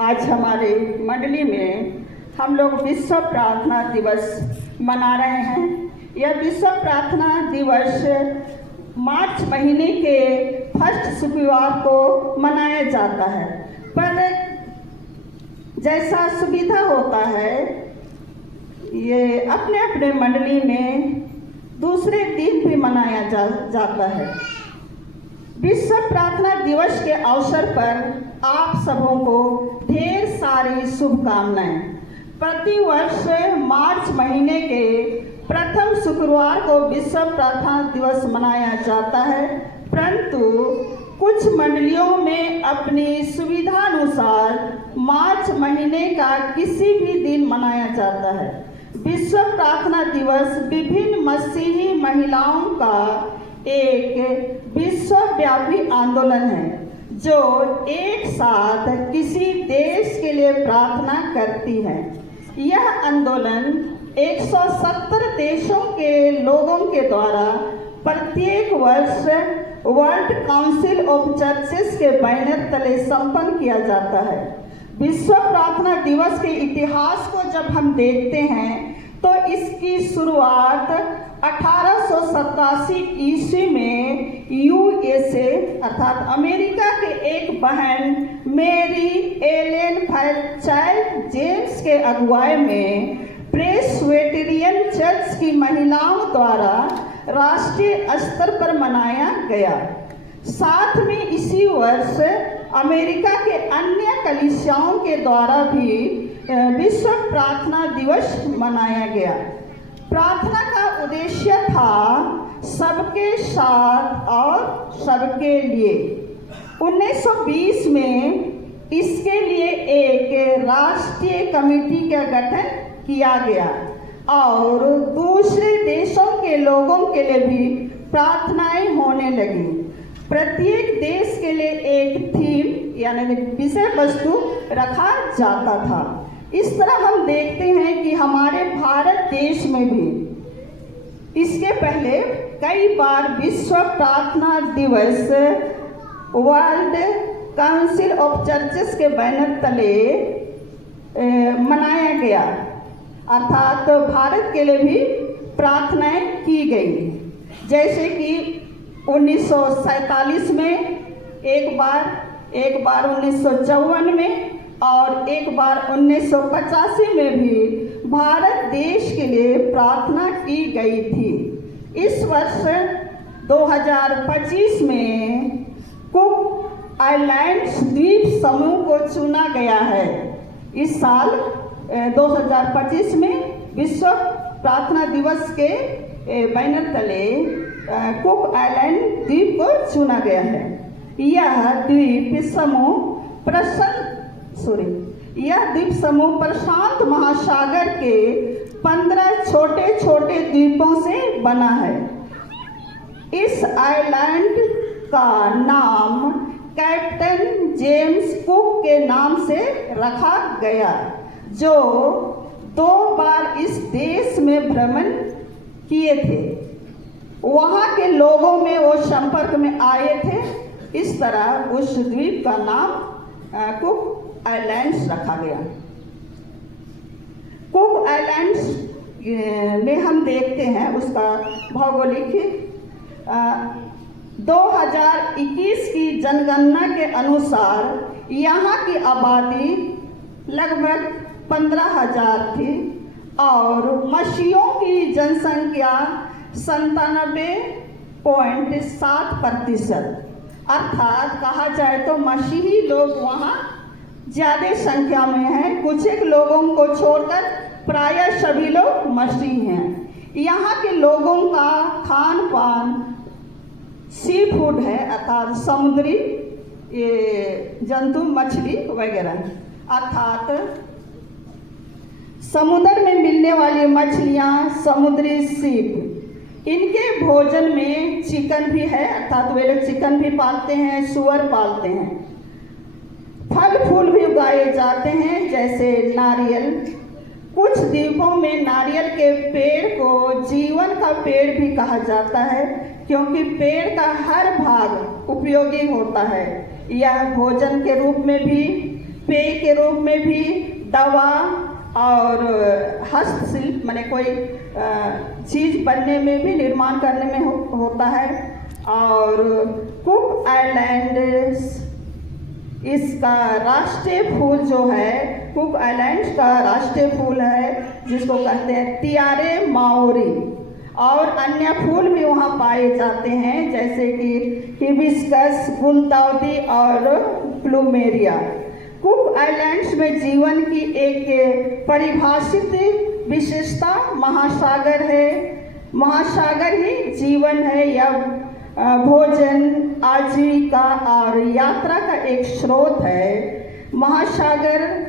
आज हमारे मंडली में हम लोग विश्व प्रार्थना दिवस मना रहे हैं। यह विश्व प्रार्थना दिवस मार्च महीने के फर्स्ट शुक्रवार को मनाया जाता है, पर जैसा सुविधा होता है ये अपने अपने मंडली में दूसरे दिन भी मनाया जाता है। विश्व प्रार्थना दिवस के अवसर पर आप सबों को ढेर सारी शुभकामनाएं। प्रतिवर्ष मार्च महीने के प्रथम शुक्रवार को विश्व प्रार्थना दिवस मनाया जाता है, परंतु कुछ मंडलियों में अपनी सुविधानुसार मार्च महीने का किसी भी दिन मनाया जाता है। विश्व प्रार्थना दिवस विभिन्न मसीही महिलाओं का एक विश्वव्यापी आंदोलन है जो एक साथ किसी देश के लिए प्रार्थना करती है। यह आंदोलन 170 देशों के लोगों के द्वारा प्रत्येक वर्ष वर्ल्ड काउंसिल ऑफ चर्चेस के बैनर तले संपन्न किया जाता है। विश्व प्रार्थना दिवस के इतिहास को जब हम देखते हैं तो इसकी शुरुआत 1887 ईस्वी में यूएसए अर्थात अमेरिका के एक बहन मेरी एलेन फायरचाइल्ड जेम्स के अगुवाई में प्रेस्बिटेरियन चर्च की महिलाओं द्वारा राष्ट्रीय स्तर पर मनाया गया। साथ में इसी वर्ष अमेरिका के अन्य कलीसियाओं के द्वारा भी विश्व प्रार्थना दिवस मनाया गया। प्रार्थना का उद्देश्य था सबके साथ और सबके लिए। 1920 में इसके लिए एक राष्ट्रीय कमेटी का गठन किया गया और दूसरे देशों के लोगों के लिए भी प्रार्थनाएं होने लगी। प्रत्येक देश के लिए एक थीम यानी विषय वस्तु रखा जाता था। इस तरह हम देखते हैं कि हमारे भारत देश में भी इसके पहले कई बार विश्व प्रार्थना दिवस वर्ल्ड काउंसिल ऑफ चर्चेस के बैनर तले मनाया गया, अर्थात भारत के लिए भी प्रार्थनाएं की गई। जैसे कि 1947 में एक बार 1954 में और एक बार 1985 में भी भारत देश के लिए प्रार्थना की गई थी। इस वर्ष 2025 में कुक आइलैंड्स द्वीप समूह को चुना गया है। इस साल 2025 में विश्व प्रार्थना दिवस के बैनर तले कुक आइलैंड द्वीप को चुना गया है। यह द्वीप समूह प्रशांत महासागर के 15 छोटे छोटे द्वीपों से बना है। इस आइलैंड का नाम कैप्टन जेम्स कुक के नाम से रखा गया, जो 2 बार इस देश में भ्रमण किए थे। वहाँ के लोगों में वो संपर्क में आए थे। इस तरह उस द्वीप का नाम कुक आइलैंड्स रखा गया। कुक आइलैंड्स में हम देखते हैं उसका भौगोलिक 2021 की जनगणना के अनुसार यहाँ की आबादी लगभग 15,000 थी और मसीहियों की जनसंख्या 97.7%, अर्थात कहा जाए तो मसीही लोग वहाँ ज़्यादा संख्या में हैं। कुछ एक लोगों को छोड़कर प्रायः सभी लोग मसीही हैं। यहाँ के लोगों का खान पान सी फूड है, अर्थात समुद्री जंतु मछली वगैरह, अर्थात समुद्र में मिलने वाली मछलियाँ, समुद्री सीप। इनके भोजन में चिकन भी है, अर्थात वे लोग चिकन भी पालते हैं, सुअर पालते हैं। फल फूल भी उगाए जाते हैं जैसे नारियल। कुछ द्वीपों में नारियल के पेड़ को जीवन का पेड़ भी कहा जाता है, क्योंकि पेड़ का हर भाग उपयोगी होता है। यह भोजन के रूप में भी पेय के रूप में भी, दवा और हस्तशिल्प माने कोई चीज़ बनने में भी, निर्माण करने में होता है। और कुक आइलैंड्स इसका राष्ट्रीय फूल जो है, कुक आइलैंड्स का राष्ट्रीय फूल है जिसको कहते हैं तियारे माओरी। और अन्य फूल भी वहाँ पाए जाते हैं जैसे कि हिबिस्कस, गुलदाउदी और प्लूमेरिया। कुक आइलैंड्स में जीवन की एक परिभाषित विशेषता महासागर है। महासागर ही जीवन है। यह भोजन, आजीविका और यात्रा का एक स्रोत है। महासागर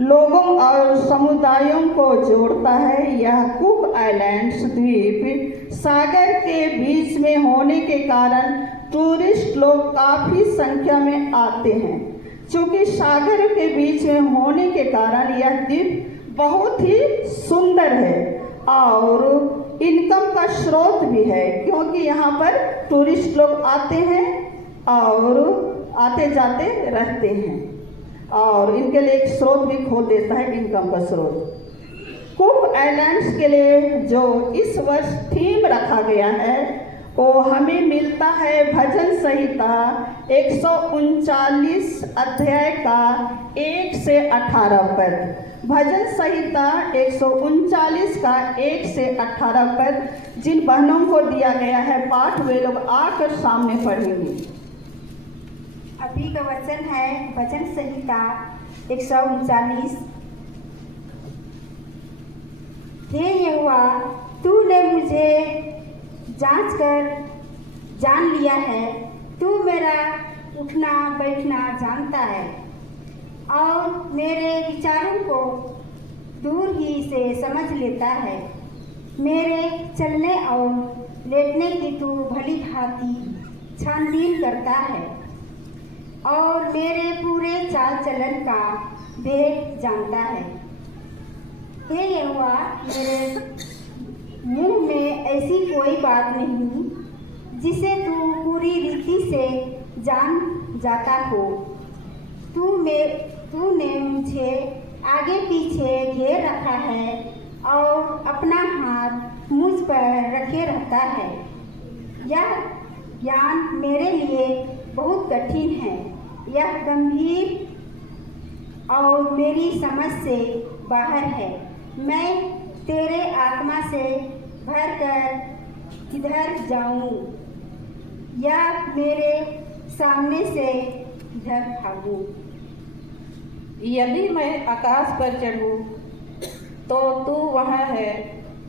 लोगों और समुदायों को जोड़ता है। यह कुक आइलैंड्स द्वीप सागर के बीच में होने के कारण टूरिस्ट लोग काफ़ी संख्या में आते हैं। चूँकि सागर के बीच में होने के कारण यह द्वीप बहुत ही सुंदर है और इनकम का स्रोत भी है, क्योंकि यहाँ पर टूरिस्ट लोग आते हैं और आते जाते रहते हैं और इनके लिए एक स्रोत भी खोल देता है, इनकम का स्रोत। कुक आइलैंड्स के लिए जो इस वर्ष थीम रखा गया है वो हमें मिलता है भजन संहिता 139 अध्याय का 1 से 18 पद। भजन संहिता 139 का 1 से 18 पद जिन बहनों को दिया गया है पाठ, वे लोग आकर सामने पढ़ेंगे। अभी का वचन है भजन संहिता 139। हे यहोवा, तूने मुझे जांच कर जान लिया है। तू मेरा उठना बैठना जानता है और मेरे विचारों को दूर ही से समझ लेता है। मेरे चलने और लेटने की तू भली भांति छानबीन करता है और मेरे पूरे चाल चलन का भेद जानता है। हे यहोवा, मेरे मुंह में ऐसी कोई बात नहीं जिसे तू पूरी रीति से जान जाता हो। तूने मुझे आगे पीछे घेर रखा है और अपना हाथ मुझ पर रखे रहता है। यह ज्ञान मेरे लिए बहुत कठिन है। यह गंभीर और मेरी समझ से बाहर है। मैं तेरे आत्मा से भरकर किधर जाऊं या मेरे सामने से इधर भागूं। यदि मैं आकाश पर चढ़ूं तो तू वहाँ है।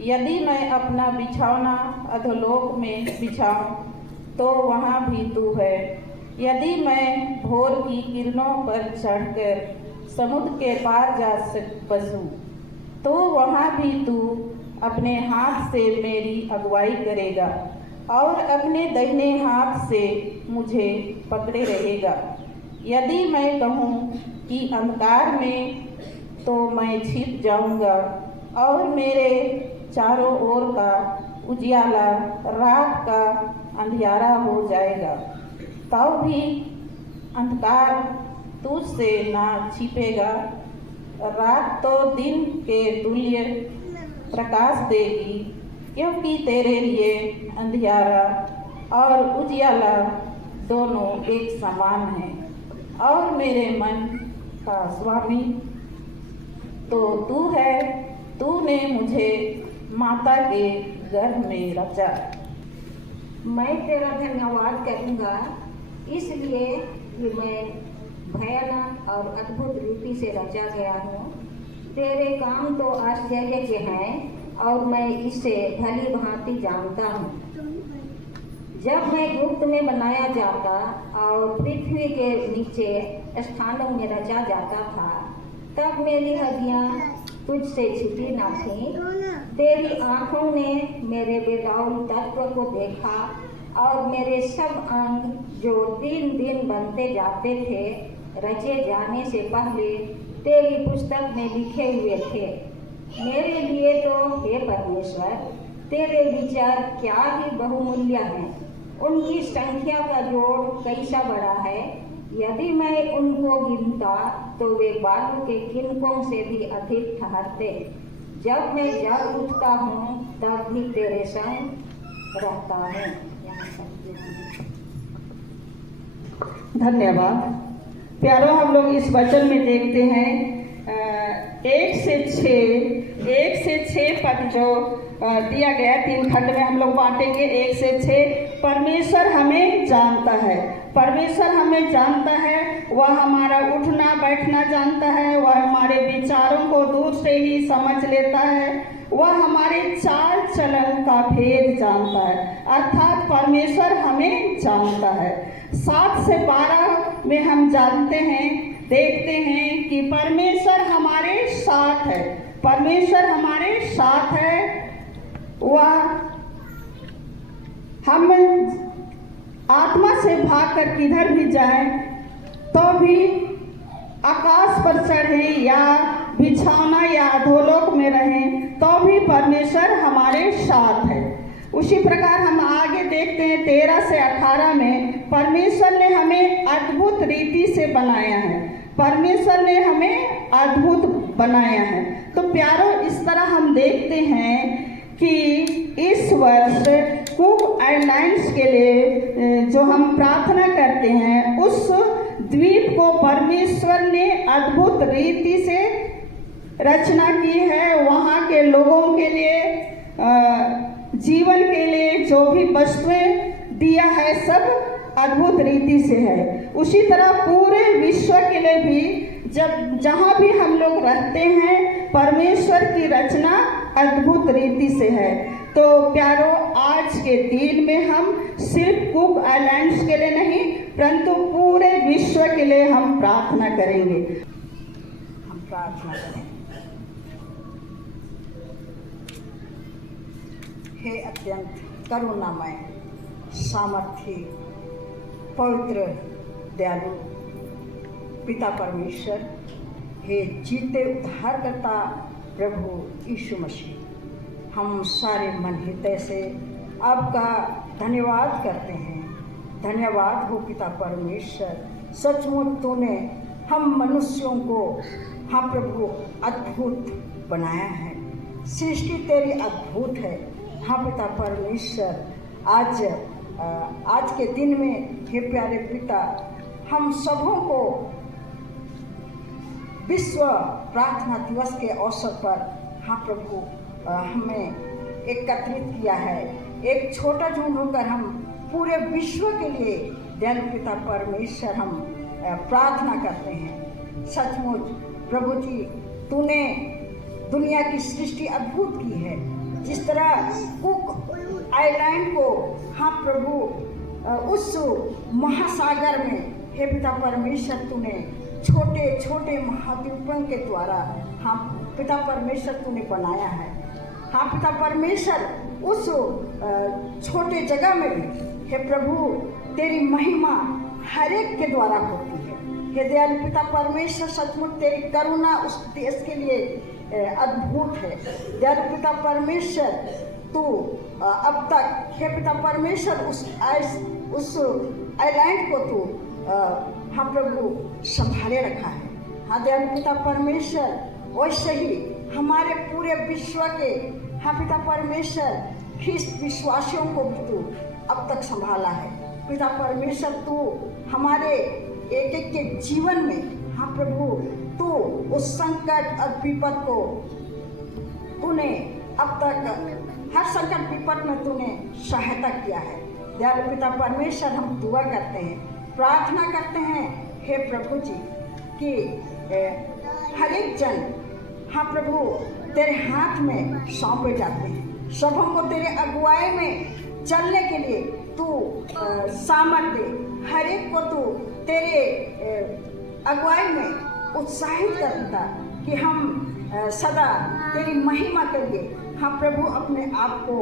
यदि मैं अपना बिछौना अधोलोक में बिछाऊं तो वहाँ भी तू है। यदि मैं भोर की किरणों पर चढ़कर समुद्र के पार जा बसूं तो वहाँ भी तू अपने हाथ से मेरी अगुवाई करेगा और अपने दाहिने हाथ से मुझे पकड़े रहेगा। यदि मैं कहूँ कि अंधकार में, तो मैं छिप जाऊँगा और मेरे चारों ओर का उजियाला रात का अंधियारा हो जाएगा। तब भी अंधकार तुझसे ना छिपेगा। रात तो दिन के तुल्य प्रकाश देगी, क्योंकि तेरे लिए अंधियारा और उजियाला दोनों एक समान हैं। और मेरे मन का स्वामी तो तू है। तूने मुझे माता के गर्भ में रचा। मैं तेरा धन्यवाद करूँगा, इसलिए कि मैं भयानक और अद्भुत रीति से रचा गया हूँ। तेरे काम तो आश्चर्य के हैं और मैं इसे भली भांति जानता हूँ। जब मैं गुप्त में बनाया जाता और पृथ्वी के नीचे स्थानों में रचा जाता था, तब मेरी हड्डियाँ तुझसे छुपी न थीं। तेरी आँखों ने मेरे बेदाउल तत्व को देखा और मेरे सब अंग जो दिन दिन बनते जाते थे, रचे जाने से पहले तेरी पुस्तक में लिखे हुए थे। मेरे लिए तो हे परमेश्वर, तेरे विचार क्या ही बहुमूल्य हैं। उनकी संख्या का जोड़ कैसा बड़ा है, यदि मैं उनको गिनता तो वे बालू के किनकों से भी अधिक ठहरते। जब मैं जग उठता हूँ तब भी तेरे संग रहता हूँ। धन्यवाद। प्यारो, हम लोग इस वचन में देखते हैं 1 से 6 पद जो दिया गया, 3 खंड में हम लोग बांटेंगे। 1 से 6 परमेश्वर हमें जानता है, परमेश्वर हमें जानता है, वह हमारा उठना बैठना जानता है, वह हमारे विचारों को दूर से ही समझ लेता है, वह हमारे चाल चलन का भेद जानता है, अर्थात परमेश्वर हमें जानता है। 7 से 12 में हम जानते हैं, देखते हैं कि परमेश्वर हमारे साथ है, परमेश्वर हमारे साथ है। वह हम आत्मा से भागकर किधर भी जाएं तो भी, आकाश पर चढ़े या बिछौना या अधोलोक में रहें तो भी परमेश्वर हमारे साथ है। उसी प्रकार हम आगे देखते हैं 13 से 18 में, परमेश्वर ने हमें अद्भुत रीति से बनाया है, परमेश्वर ने हमें अद्भुत बनाया है। तो प्यारो, इस तरह हम देखते हैं कि इस वर्ष कुक आइलैंड्स के लिए जो हम प्रार्थना करते हैं, उस द्वीप को परमेश्वर ने अद्भुत रीति से रचना की है। वहाँ के लोगों के लिए, जीवन के लिए जो भी वस्तुएं दिया है सब अद्भुत रीति से है। उसी तरह पूरे विश्व के लिए भी जहाँ भी हम लोग रहते हैं, परमेश्वर की रचना अद्भुत रीति से है। तो प्यारो, आज के दिन में हम सिर्फ कुक आइलैंड्स के लिए नहीं, परंतु पूरे विश्व के लिए हम प्रार्थना करेंगे। हम प्रार्थना करें। हे अत्यंत करुणामय, सामर्थी, पवित्र, दयालु पिता परमेश्वर, हे जीते उद्धारकर्ता प्रभु यीशु मसीह, हम सारे मन हृदय से आपका धन्यवाद करते हैं। धन्यवाद हो पिता परमेश्वर, सचमुच तूने हम मनुष्यों को, हाँ प्रभु, अद्भुत बनाया है। सृष्टि तेरी अद्भुत है। हाँ पिता परमेश्वर, आज के दिन में हे प्यारे पिता, हम सबों को विश्व प्रार्थना दिवस के अवसर पर, हाँ प्रभु, हमें एकत्रित किया है। एक छोटा झुंड होकर हम पूरे विश्व के लिए दयालु पिता परमेश्वर हम प्रार्थना करते हैं। सचमुच प्रभु जी, तूने दुनिया की सृष्टि अद्भुत की है। जिस तरह कुक आइलैंड को, हाँ प्रभु, उस महासागर में हे पिता परमेश्वर तूने छोटे छोटे महाद्वीपों के द्वारा, हाँ पिता परमेश्वर तूने बनाया है। हाँ पिता परमेश्वर, उस छोटे जगह में भी हे प्रभु तेरी महिमा हर एक के द्वारा होती है। हे दयालु पिता परमेश्वर, सचमुच तेरी करुणा उस देश के लिए अद्भुत है। दयालु पिता परमेश्वर, तू अब तक हे पिता परमेश्वर उस आइलैंड को तू हाँ प्रभु संभाले रखा है। हाँ दयालु पिता परमेश्वर, वैसे ही हमारे पूरे विश्व के, हाँ पिता परमेश्वर, ख्रिस्त विश्वासियों को भी तू अब तक संभाला है। पिता परमेश्वर, तू हमारे एक एक के जीवन में, हाँ प्रभु, तू उस संकट और विपद को तूने अब तक हर संकट विपद में तूने सहायता किया है। दयालु पिता परमेश्वर, हम दुआ करते हैं, प्रार्थना करते हैं हे प्रभु जी कि हर एक जन, हाँ प्रभु, तेरे हाथ में सौंपे जाते हैं। सबों को तेरे अगुवाई में चलने के लिए तू सामर्थ दे। हर एक को तू तेरे अगुवाई में उत्साहित करता कि हम सदा तेरी महिमा के लिए, हाँ प्रभु, अपने आप को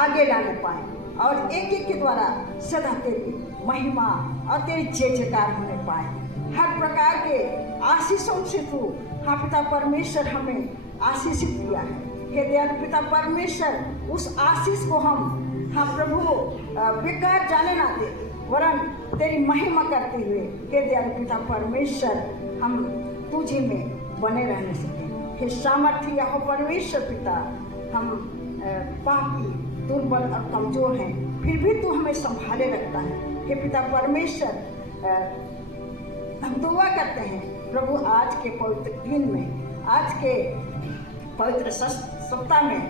आगे लाने पाए और एक एक के द्वारा सदा तेरी महिमा और तेरी जय जयकार होने पाए। हर प्रकार के आशीषों से तू, हाँ पिता परमेश्वर, हमें आशीषित किया है। हे दयालु पिता परमेश्वर, उस आशीष को हम, हाँ प्रभु, बेकार जाने ना दे। वरन तेरी महिमा करते हुए हे दयालु पिता परमेश्वर हम तुझे में बने रहने सके। हे सामर्थ्य हो परमेश्वर पिता, हम पापी दुर्बल और कमजोर हैं, फिर भी तू हमें संभाले रखता है। हे पिता परमेश्वर, हम दुआ करते हैं प्रभु आज के पवित्र दिन में, आज के पवित्र सप्ताह में,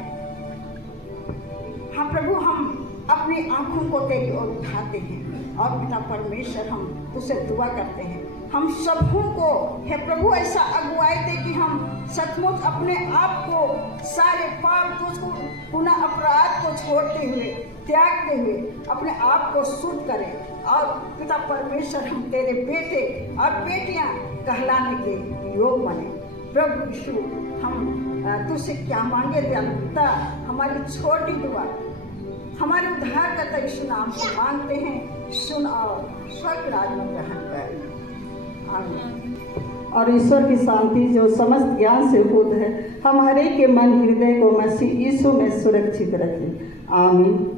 हाँ प्रभु हम अपनी आंखों को तेरी ओर उठाते हैं और पिता परमेश्वर हम तुझसे दुआ करते हैं हम सबों को हे प्रभु ऐसा अगुवाई दे कि हम सचमुच अपने आप को सारे पाप तुझको पुनः अपराध को छोड़ते हुए त्यागते हुए अपने आप को शुद्ध करें और पिता परमेश्वर हम तेरे बेटे और बेटियां कहलाने के योग बने। प्रभु यीशु हम तुझसे क्या मांगे दयालु पिता, हमारी छोटी दुआ हमारे उद्धारकर्ता यीशु नाम से मांगते हैं, सुन और स्वर्ग राज में ग्रहण कर। आमीन। और ईश्वर की शांति जो समस्त ज्ञान से ऊपर है, हम हर एक के मन हृदय को मसीह यीशु में सुरक्षित रखें। आमीन।